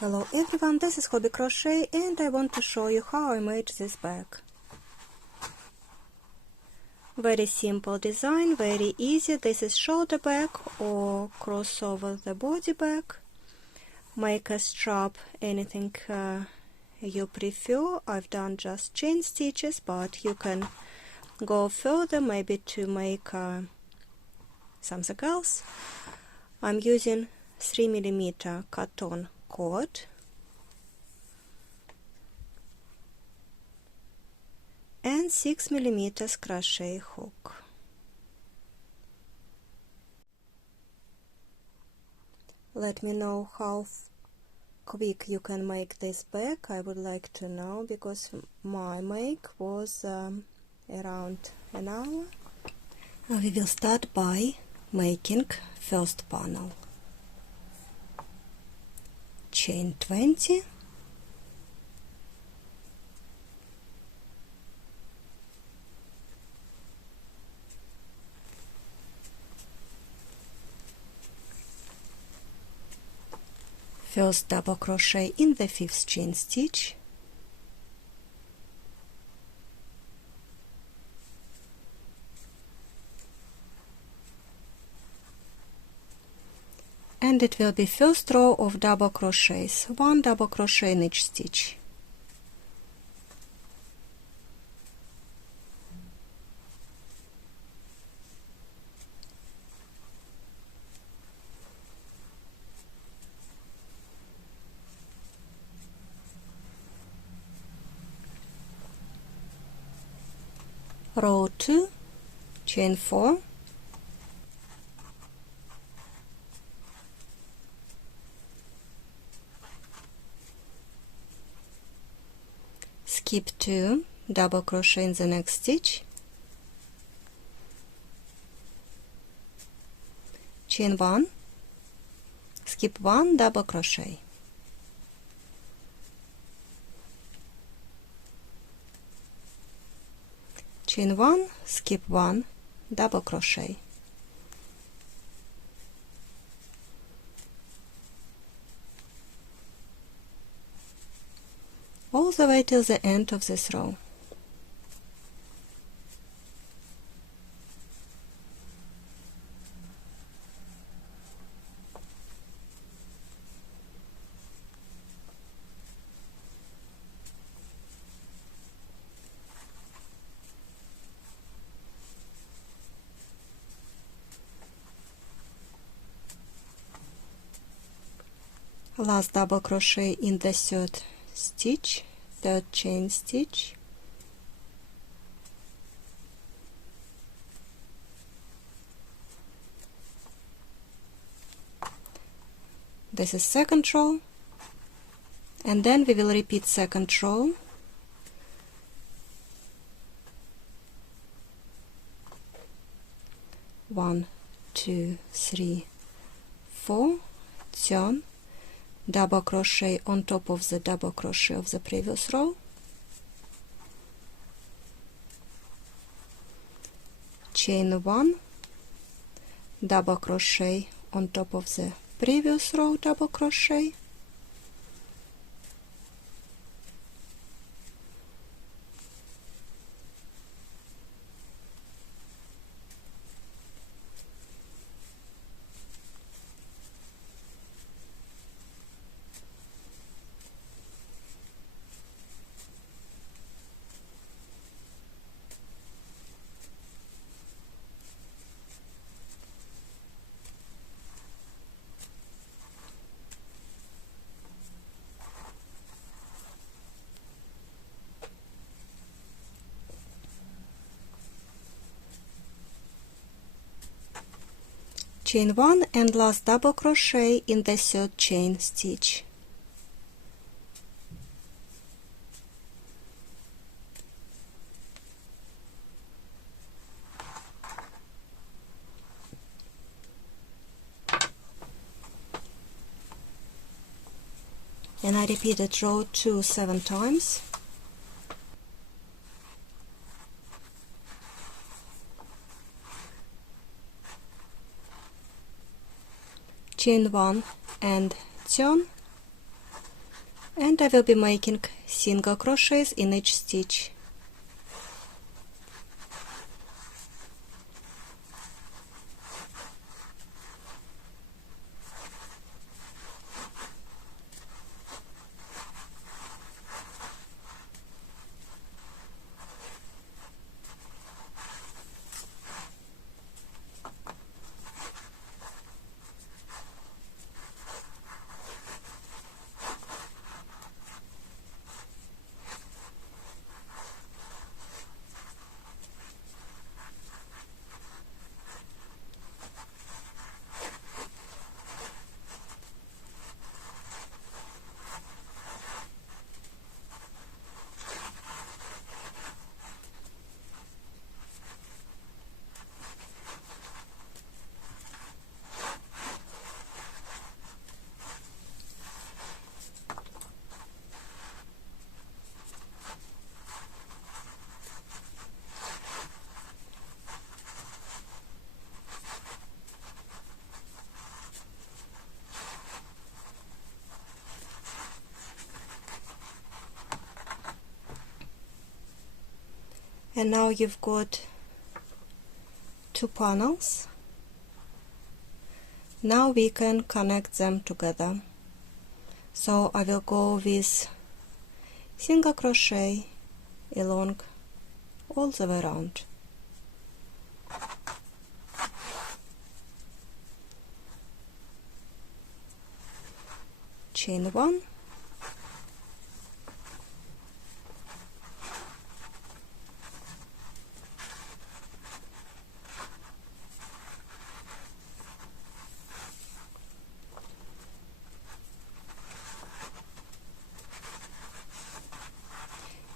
Hello everyone, this is Hobbi Crochet and I want to show you how I made this bag. Very simple design, very easy. This is shoulder bag or crossover the body bag. Make a strap, anything you prefer. I've done just chain stitches, but you can go further, maybe to make something else. I'm using 3mm cotton cord and 6mm crochet hook. Let me know how quick you can make this bag. I would like to know, because my make was around an hour. We will start by making first panel. Chain 20, first double crochet in the 5th chain stitch, and it will be first row of double crochets, 1 double crochet in each stitch. Row 2, chain 4, skip 2, double crochet in the next stitch, chain 1, skip 1, double crochet, chain 1, skip 1, double crochet, all the way till the end of this row. Last double crochet in the 3rd stitch, 3rd chain stitch, this is 2nd row, and then we will repeat 2nd row, one, 2, 3, 4, turn, double crochet on top of the double crochet of the previous row, chain 1, double crochet on top of the previous row double crochet, chain 1 and last double crochet in the 3rd chain stitch. And I repeated row 2 7 times. Chain 1 and turn, and I will be making single crochets in each stitch. And now you've got 2 panels. Now we can connect them together. So I will go with single crochet along all the way around. Chain 1,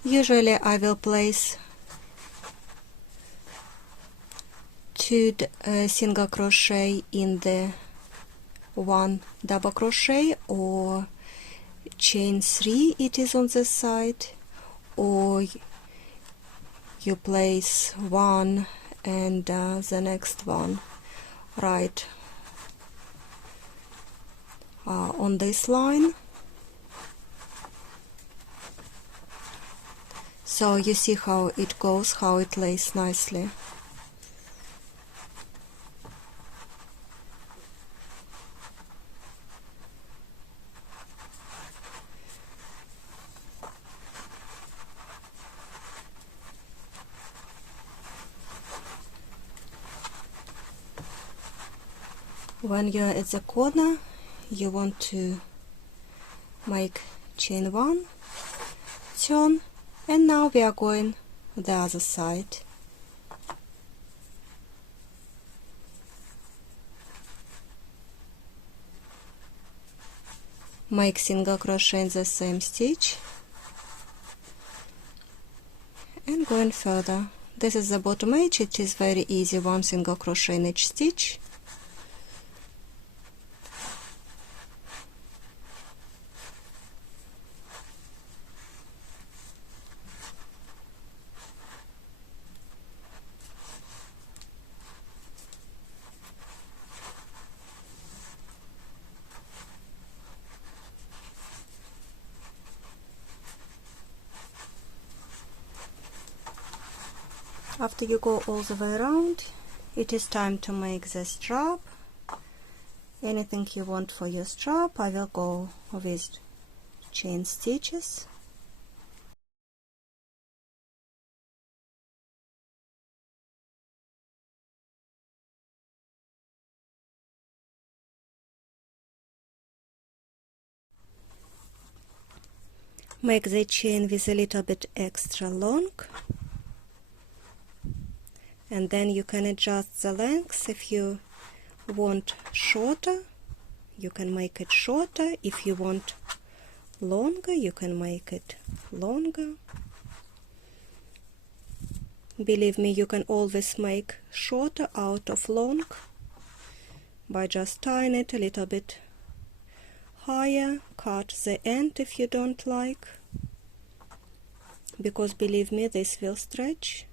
usually I will place 2 single crochet in the 1 double crochet, or chain 3 it is on the side, or you place 1 and the next one right on this line. So you see how it goes, how it lays nicely. When you're at the corner, you want to make chain 1, turn, and now we are going the other side. Make single crochet in the same stitch and going further. This is the bottom edge. It is very easy, 1 single crochet in each stitch. After you go all the way around, it is time to make the strap. Anything you want for your strap, I will go with chain stitches. Make the chain with a little bit extra long, and then you can adjust the length. If you want shorter, you can make it shorter. If you want longer, you can make it longer. Believe me, you can always make shorter out of long by just tying it a little bit higher. Cut the end if you don't like, because believe me, this will stretch.